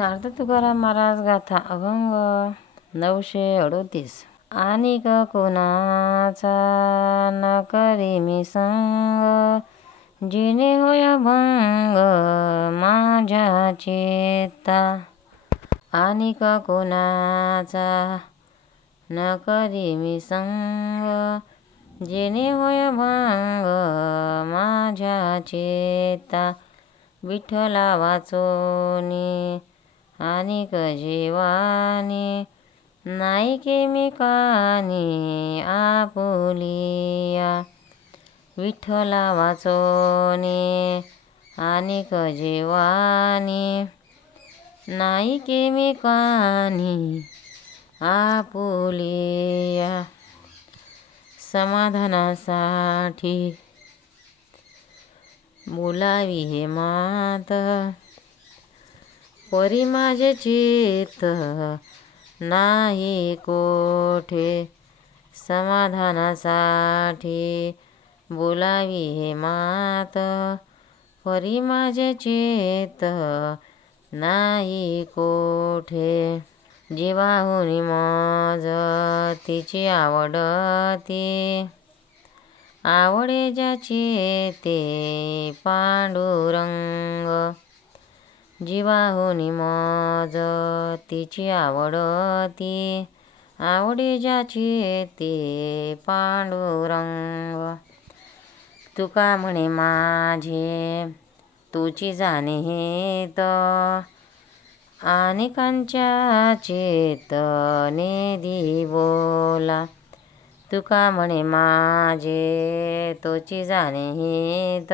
सार्थ तुकाराम महाराज गाथा अभंग 938. आणिक कोणाचा न करी मी संग, जिने होय भंग माझ्या चित्ता. आणिक कोणाचा न करी मी संग, जिने होय भंग माझ्या चित्ता. विठ्ठला वाचोनी आणिक जीवानी, नाही केमिकानी आपुलिया. विठ्ठला वाचोनी आणिक जीवानी, नाही केमिकानी आपुलिया. समाधानासाठी बोलावी हे मात, परी माझे चित्त नाही कोठे. समाधानासाठी बोलावी हे मात, परी माझे चित्त नाही कोठे. जीवाहुनी मज तिची आवडती, आवडे ज्याची ते पांडुरंग. जीवाहुनी मज तिची आवडती, आवडे ज्याची ते पांडुरंग. तुका म्हणे माझे तुची जाणे हेत, अनेकांच्या चेतने दी बोला. तुका म्हणे माझे तोची जाणे हेत,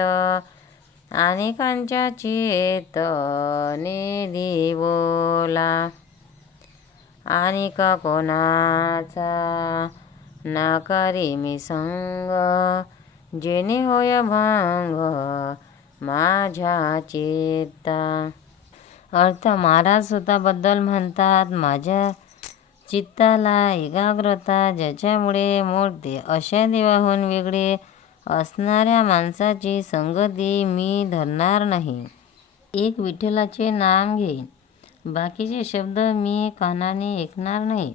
अनेकांच्या चेतने दी बोला. आणिक कोणाचा न करी मी संग, जेणे होय भंग माझ्या चित्ता. अर्थ महाराज स्वतःबद्दल म्हणतात, माझ्या चित्ताला एकाग्रता ज्याच्यामुळे मोडते, अशा देवाहून वेगळे असणाऱ्या माणसाची संगती मी धरणार नाही. एक विठ्ठलाचे नाम घेईन, बाकीचे शब्द मी कानाने ऐकणार नाही.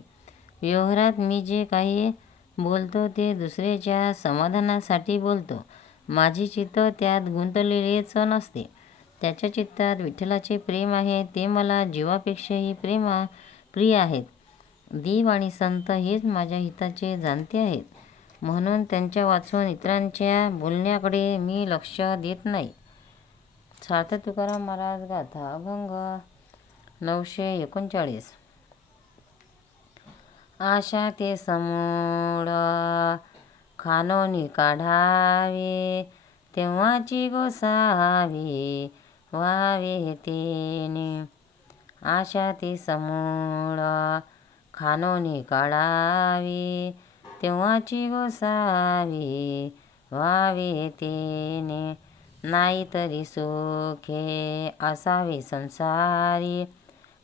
व्यवहारात मी जे काही बोलतो ते दुसऱ्याच्या समाधानासाठी बोलतो. माझे चित्त त्यात गुंतलेलेच नसते. त्याच्या चित्तात विठ्ठलाचे प्रेम आहे, ते मला जीवापेक्षाही प्रिय आहेत. देव आणि संत हेच माझ्या हिताचे जाणते आहेत, म्हणून त्यांच्या वाचून इतरांच्या बोलण्याकडे मी लक्ष देत नाही. सार्थ तुकाराम महाराज गाथा अभंग 939. आशा ते समूळ खानोनी काढावे, तेव्हाची गोसावी व्हावे तेने. आशा ते समूळ खानोनी काढावे, तेव्हाची गोसावी व्हावे तेने. नाहीतरी सुखे असावे संसारी,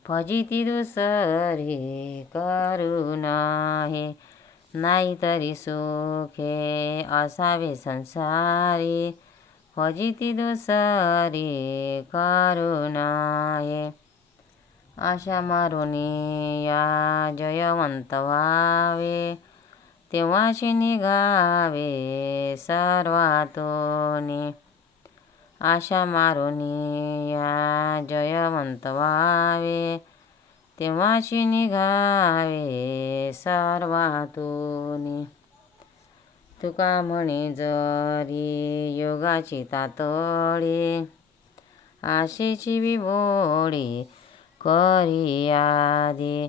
फजिती दुसरी करून हे. नाहीतरी सुखे असावे संसारी, फजिती दुसरी करून हे. आशा मारुनी या जयवंत व्हावे, तेव्हाशी निघावे सर्वातोनी. आशा मारुनी या जयवंत व्हावे, तेव्हाशी निघावे सर्वातोनी. तुका म्हणे जरी योगाची तातडी, आशेची विभोडी करी आधी.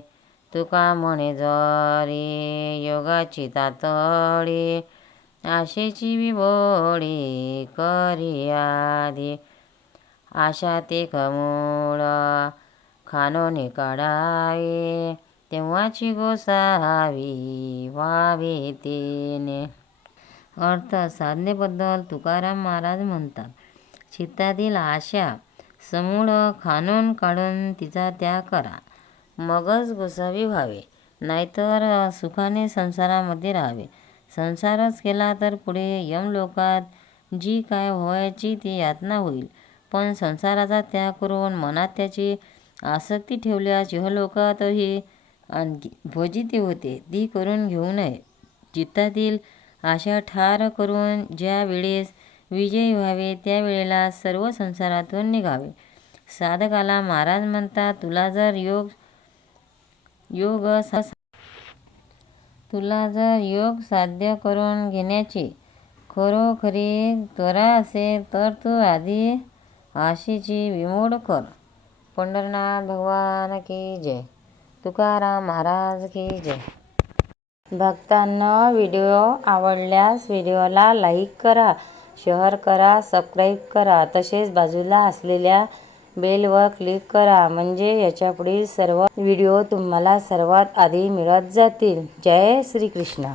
तुका म्हणे जरी योगाची तातडी, आशेची विभोडी करी आधी. आशा ते कमूळ खानोनी काढावे, तेव्हाची गोसावी व्हावे तेने. अर्थ साधनेबद्दल तुकाराम महाराज म्हणतात, चित्तातील आशा समूळ खाणून काढून तिचा त्याग करा, मगच गोसावी व्हावे. नाहीतर सुखाने संसारामध्ये राहावे. संसारच केला तर पुढे यमलोकात जी काय व्हायची ती यातना होईल. पण संसाराचा त्याग करून मनात त्याची आसक्ती ठेवल्यास इहलोकातही आणखी फजिती होते, ती करून घेऊ नये. चित्तातील आशा ठार करून ज्या वेळेस विजयी व्हावे त्या वेळेला सर्व संसारातून निघावे. साधकाला महाराज म्हणतात, तुला जर योग साध्य करून घेण्याची खरोखरी त्वरा असेल तर तू आधी आशेची विमूढ कर. पंढरनाथ भगवान की जय. तुकाराम महाराज की जय. भक्तांनो, व्हिडिओ आवडल्यास व्हिडिओला लाईक करा, शेअर करा, सबस्क्राईब करा. तसेच बाजूला असलेल्या बेलवर क्लिक करा, म्हणजे याच्यापुढील सर्व व्हिडिओ तुम्हाला सर्वात आधी मिळत जातील. जय श्री कृष्ण.